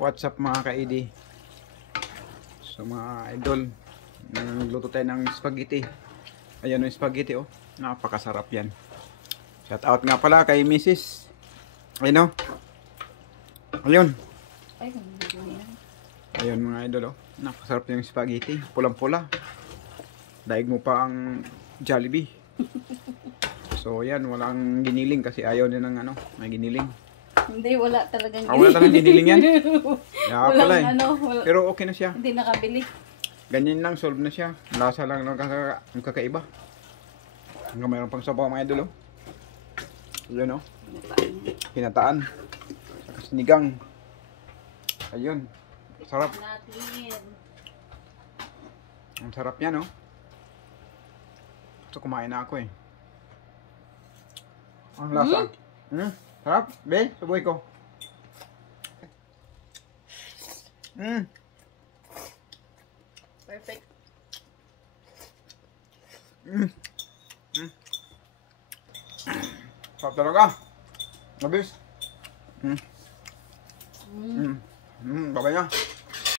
What's up mga ka-ID? So mga idol, nagluto tayo ng spaghetti. Ayan yung spaghetti oh. Napakasarap yan. Shout out nga pala kay Mrs. Ayun oh. Ayun. Ayun mga idol oh. Napakasarap yung spaghetti. Pulang-pula. Daig mo pa ang Jollibee. So yan, walang giniling kasi ayaw niya ng ano, may giniling. Hindi, wala talagang wala talagang giniling yan. Kaya pala eh. Wala. Pero okay na siya. Hindi nakabili. Ganyan lang, solve na siya. Lasa lang ng kakaiba. Hanggang mayroon pang sabaw mga idol oh. Ayun oh. Pinataan. Saka sinigang. Ayun. Sarap. Ang sarap yan oh. Gusto kumain na ako eh. Ang lasa. Sarap. Be, subuhay ko. Perfect. Sarap talaga. Mabis. Babay na.